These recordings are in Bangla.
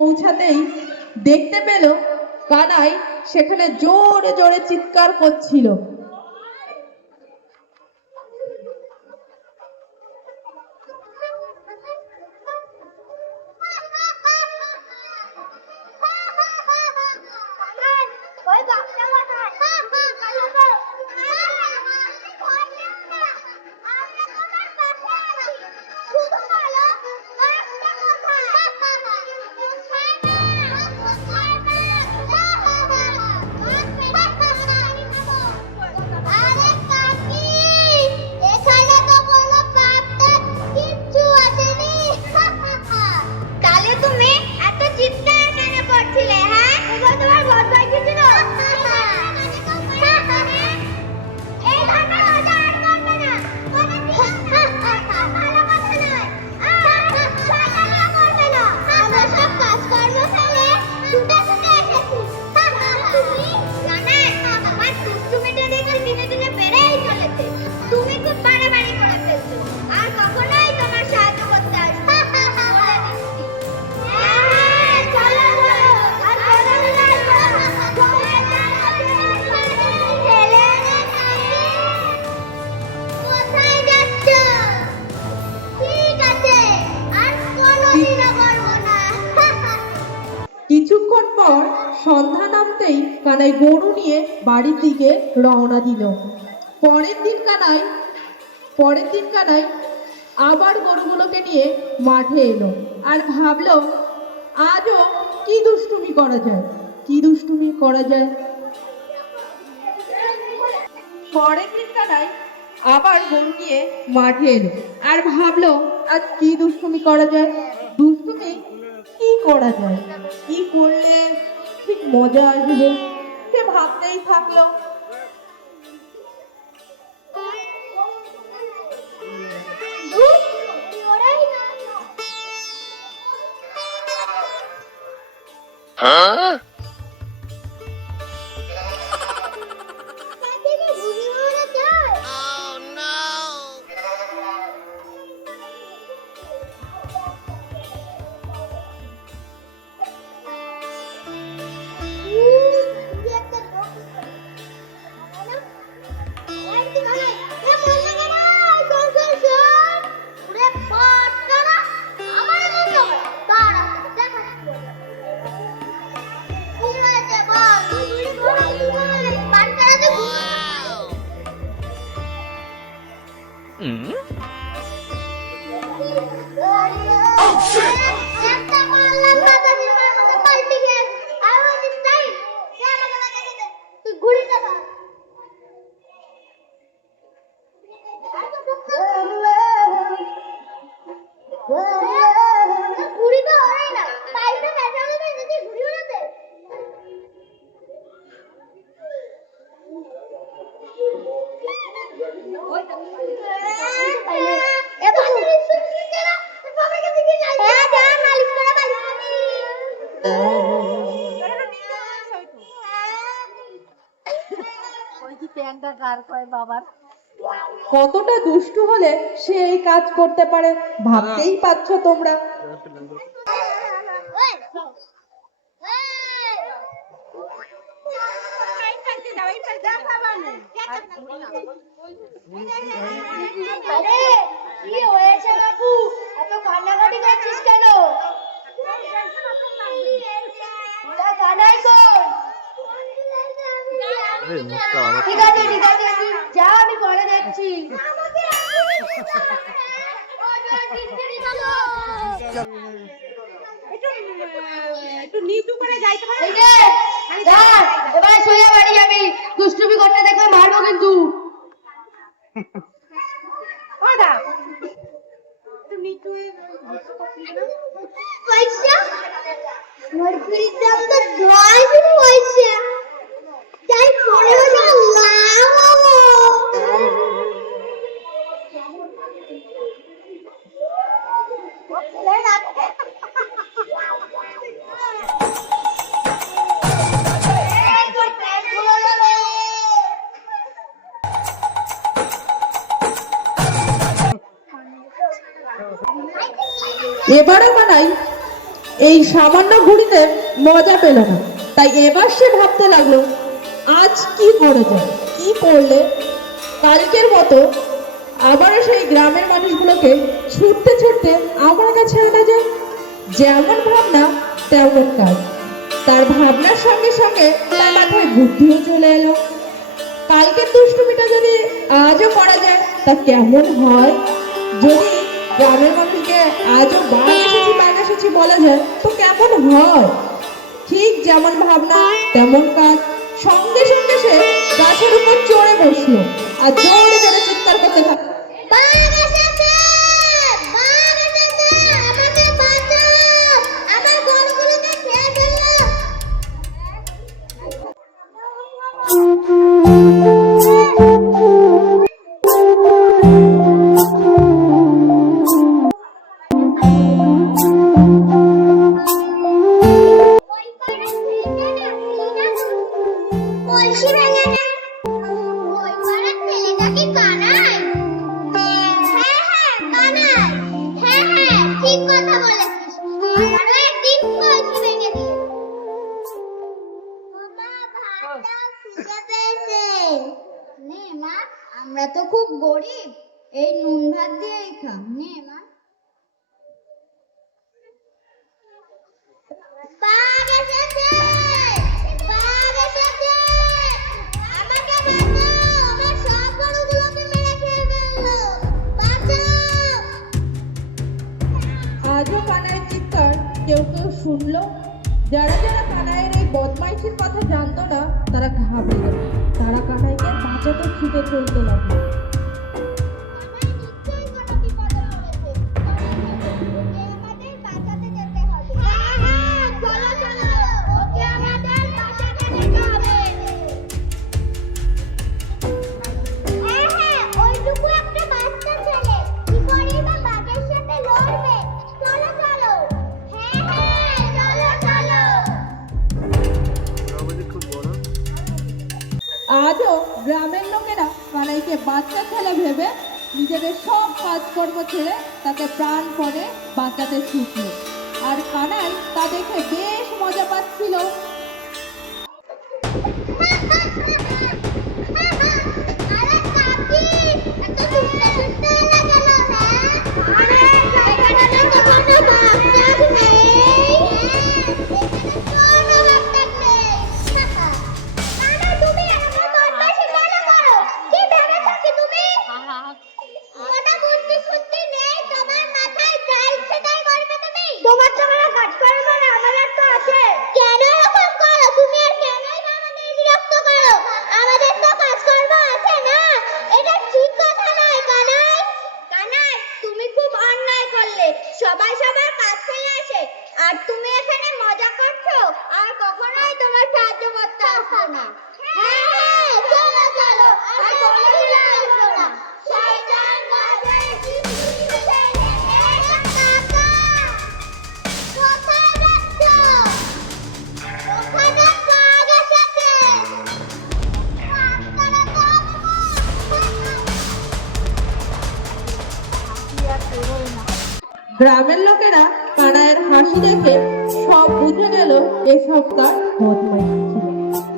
পৌঁছাতেই দেখতে পেল কানাই সেখানে জোরে জোরে চিৎকার করছিল। কিছুক্ষণ পর সন্ধ্যা নামতেই কানাই গরু নিয়ে বাড়ির দিকে রওনা দিল। পরের দিন কানাই আবার গরুগুলোকে নিয়ে মাঠে এলো আর ভাবলো আজও কি দুষ্টুমি করা যায়। পরের দিন কানাই আবার গরু নিয়ে মাঠে এলো আর ভাবলো আজ কি দুষ্টুমি করা যায়। কি করলে ঠিক মজা আসবে সে ভাবতেই থাকলো। কতটা দুষ্টু হলে সে এই কাজ করতে পারে ভাবতেই পারছো তোমরা। কি হয়েছে বাবু, এত কান্নাকাটি করছিস কেন? কানাই কই? ঠিক আছে যা, আমি পরে দেখছি। এবার সোজা বাড়ি যাবি, দুষ্টুমি করতে দেখবে মারবো কিন্তু। পয়সা মুরগির দাম তো 10 পয়সা, তাই পরে এবারও কানাই এই সামান্য ঘুড়িতে মজা পেল না। তাই এবার সে ভাবতে লাগলো, আজ কি করে যায়, কি করলে কালকের মতো আবারও সেই গ্রামের মানুষগুলোকে ছুটতে ছুটতে আমার কাছে আনা যায়। যেমন ভাবনা তেমন কাজ। তার ভাবনার সঙ্গে সঙ্গে তার মাথায় বুদ্ধিও চলে এলো। কালকের দুষ্টুমিটা যদি আজও করা যায় তা কেমন হয়। যদি গ্রামের মানুষকে আজও বাঘ এসেছি বলা যায় তো কেমন হয়। ঠিক যেমন ভাবনা তেমন কাজ। সঙ্গে সঙ্গে সে গাছের উপর চড়ে বসলো আর জোরে জোরে চিৎকার করতে থাকলো, আমরা তো খুব গরিব, এই নুন ভাত দিয়েই খাও। নে মা। বাঘ এসেছে! বাঘ এসেছে! আমাকে বাঁচাও! আমার সব গরুগুলোকে মেরে খেয়ে ফেললো! বাঁচাও! আজও কানাইয়ের চিৎকার কেউ কেউ শুনলো। যারা যারা কানাইয়ের এই বদমাইশির কথা জানতো না তারা ঘাবড়ে গেল। তারা কানাইকে বাঁচাতে ছুটে চলতে লাগলো। নিশ্চয়ই কোনো বিপদে পড়েছে। ওকে আমাদের বাঁচাতে যেতে হবে। হ্যাঁ, চলো চলো, ওকে আমাদের বাঁচাতে যেতে হবে। হ্যাঁ, ওইটুকু একটা বাচ্চা ছেলে কি করেই বা বাঘের সাথে লড়বে। চলো চলো। হ্যাঁ, চলো চলো। আজও গ্রামের লোকেরা কানাইকে বাচ্চা ছেলে ভেবে নিজেদের সব কাজকর্ম ছেড়ে তাকে প্রাণপণে বাঁচাতে ছুটল। আর কানাই তা দেখে বেশ মজা পাচ্ছিল। আরে কাকি, এত ছুটতে ছুটতে এলে কেন? আরে জায়গাটাতে তো কোনো বাঘ নেই। কোনো বাঘ নেই। না তুমি এমন বদমাইশি কেন করো? কি ভেবেছো কি তুমি? কোনো বুদ্ধি শুদ্ধি নেই তোমার মাথায়, যা ইচ্ছে তাই করবে তুমি। তোমার তো কোনো কাজ করে না, আমাদের তো আছে। কেন এরকম করো তুমি? আর কেনই বা আমাদের বিরক্ত করো? আমাদের তো কাজকর্ম আছে না। এটা ঠিক কথা নয় কানাই। কানাই, তুমি খুব অন্যায় করলে। সবাই সবার কাজ ফেলে আসে আর তুমি এখানে মজা করছো। আর কখনোই তোমার সাহায্য করতে আসবো না। হ্যাঁ, চলো চলো, আর কোনোদিন আসবো না। শয়তান বাজারে চিৎকার ছেলে, কাকা! কোথায় যাচ্ছ? ওখানে বাঘ এসেছে! বাঘটারে ধরবো! গ্রামের লোকেরা কানাইয়ের হাসি দেখে সব বুঝে গেল এসব তার বদমাইশি ছিল।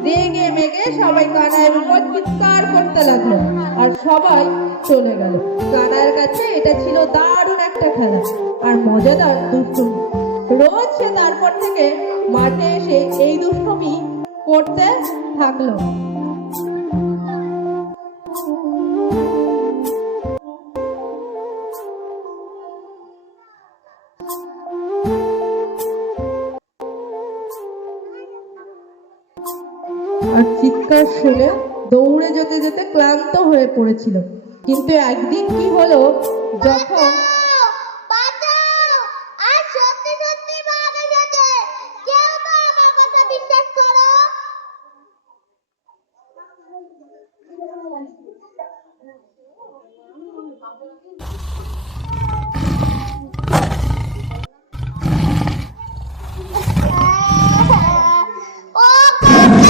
রেগে মেগে সবাই কানাইয়ের উপর চিৎকার করতে লাগলো আর সবাই চলে গেল। কানাইয়ের কাছে এটা ছিল দারুণ একটা খেলা আর মজাদার দুষ্টুমি। রোজ সে তারপর থেকে মাঠে এসে এই দুষ্টুমি করতে থাকলো। আর চিৎকার শুনে দৌড়ে যেতে যেতে ক্লান্ত হয়ে পড়েছিল। কিন্তু একদিন কি হলো, যখন বাঁচাও! আজ সত্যি সত্যি বাঘ এসেছে! কেউ তো আমার কথা বিশ্বাস করো! ও কাকা!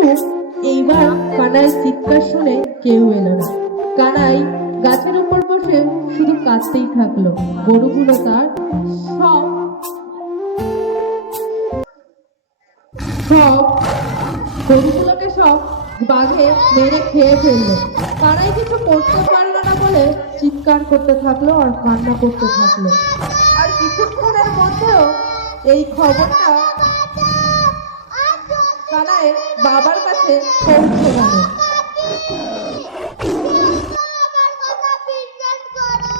কিন্তু এইবার কানাইয়ের চিৎকার শুনে কেউ এলো না। কানাই গাছের উপর বসে শুধু কাঁদতেই থাকলো। গরুগুলো তার সব সব গরুগুলোকে সব বাঘে মেরে খেয়ে ফেললো। কানাই কিছু করতে পারলো না বলে চিৎকার করতে থাকলো আর কান্না করতে থাকলো। আর কিছুক্ষণের মধ্যেও এই খবরটা কানাইয়ের বাবার কাছে পৌঁছে গেল। আমার কথা বিশ্বাস করো।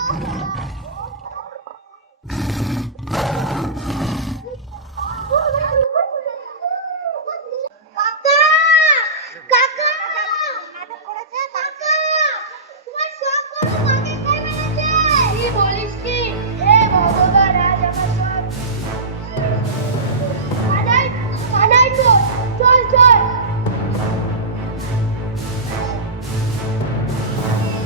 কাকা! কাকা! কাকা! তোমার সব গরু বাঘে খেয়ে ফেলেছে। কি বলিস কি? এ ভগবান, আজ আমার সব কানাই, কানাই চল, চল, চল।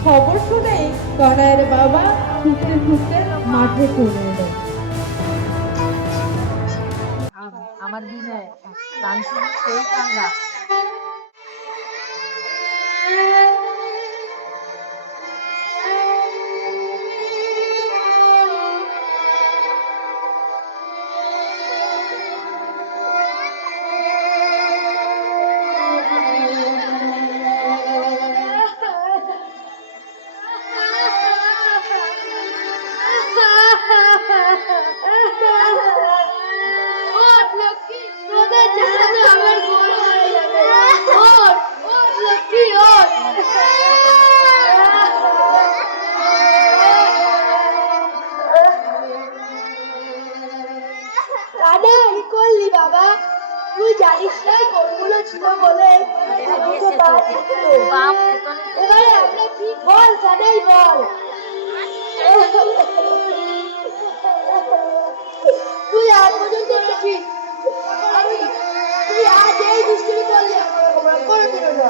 খবর শুনেই কানাইয়ের বাবা ছুটতে ছুটতে মাঠে চলে এলো। আমার দিনে গান শুনে সেই কান্না। ওঠ লক্ষ্মী, তোদের ছাড়া তো আমার গরু হয়ে যাবে। ওঠ, ওঠ লক্ষ্মী, ওঠ। দাদা, কি করলি বাবা? তুই জানিস না গরুগুলো ছিল বলে তোকে বাদ দিলো। বাপ এবারে আমরা কি বল, দাদাই বল। তুই আজ পর্যন্ত এসেছিস, তুই আজ এই দুষ্টুমি করলি, আমরা করে দিল না।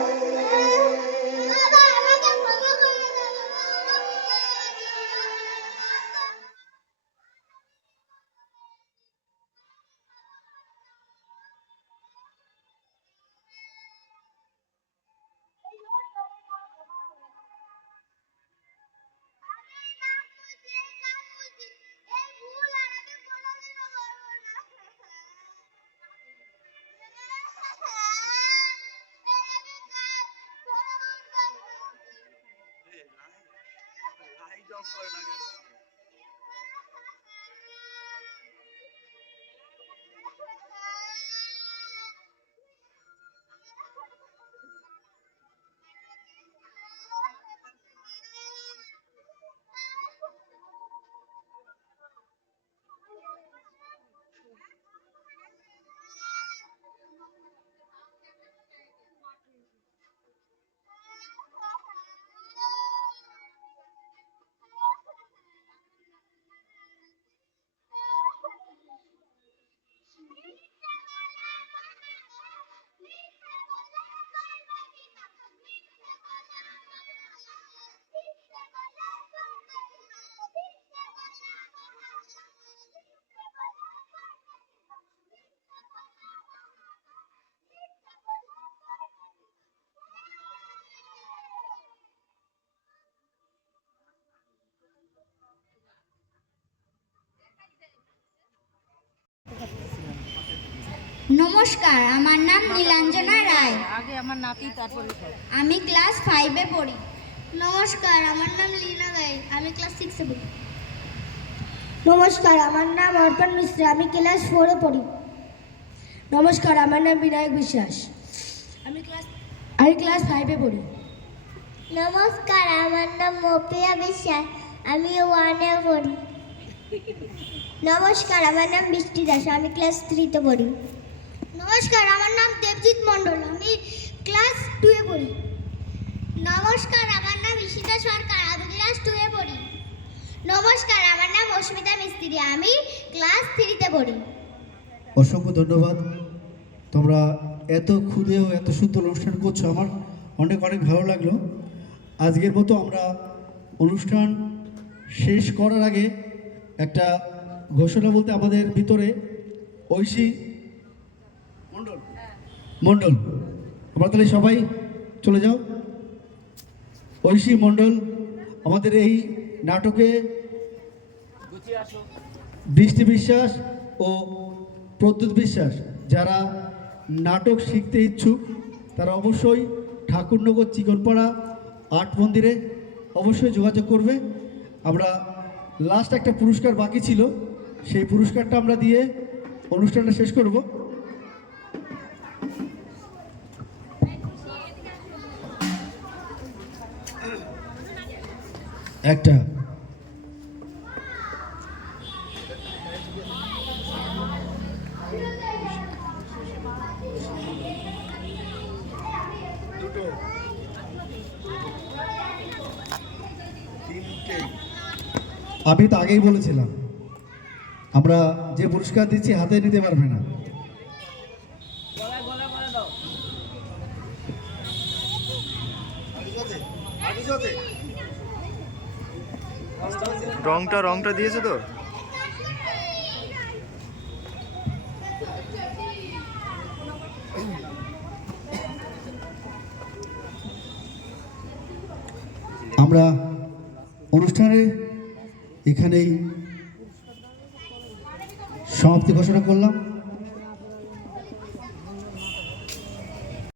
নমস্কার, আমার নাম নীলাঞ্জনা রায়। আগে আমার নাতি, তারপরে আমি ক্লাস 5-এ পড়ি। নমস্কার, আমার নাম লীনা রায়। আমি ক্লাস 6-এ পড়ি। নমস্কার, আমার নাম অর্পণ মিশ্র। আমি ক্লাস 4-এ পড়ি। নমস্কার, আমার নাম বিনায়ক বিশ্বাস। আমি ক্লাস 5-এ পড়ি। নমস্কার, আমার নাম মপিয়া বিশ্বাস। আমি 1-এ পড়ি। নমস্কার, আমার নাম বৃষ্টি দাস। আমি ক্লাস 3-তে পড়ি। নমস্কার, আমার নাম দেবজিৎ মণ্ডল। আমি ক্লাস 2-এ পড়ি। নমস্কার, আমার নাম ঈশিতা সরকার। আমি ক্লাস 2-এ পড়ি। নমস্কার, আমার নাম অস্মিতা মিস্ত্রি। আমি ক্লাস 3-তে পড়ি। অসংখ্য ধন্যবাদ। তোমরা এত ক্ষুদে ও এত সুন্দর অনুষ্ঠান করছো, আমার অনেক অনেক ভালো লাগলো। আজকের মতো আমরা অনুষ্ঠান শেষ করার আগে একটা ঘোষণা বলতে, আমাদের ভিতরে ঐশী মণ্ডল আমরা তাহলে সবাই চলে যাও। ঐশী মণ্ডল আমাদের এই নাটকে বৃষ্টি বিশ্বাস ও প্রদ্যুৎ বিশ্বাস যারা নাটক শিখতে ইচ্ছুক তারা অবশ্যই ঠাকুরনগর চিকনপাড়া আর্ট মন্দিরে অবশ্যই যোগাযোগ করবে। আমরা লাস্ট একটা পুরস্কার বাকি ছিল, সেই পুরস্কারটা আমরা দিয়ে অনুষ্ঠানটা শেষ করব। একটা আমি তো আগেই বলেছিলাম আমরা যে পুরস্কার দিচ্ছি হাতে নিতে পারবে না। রংটা দিয়েছে তো? আমরা অনুষ্ঠানে এখানেই সমাপ্তি ঘোষণা করলাম।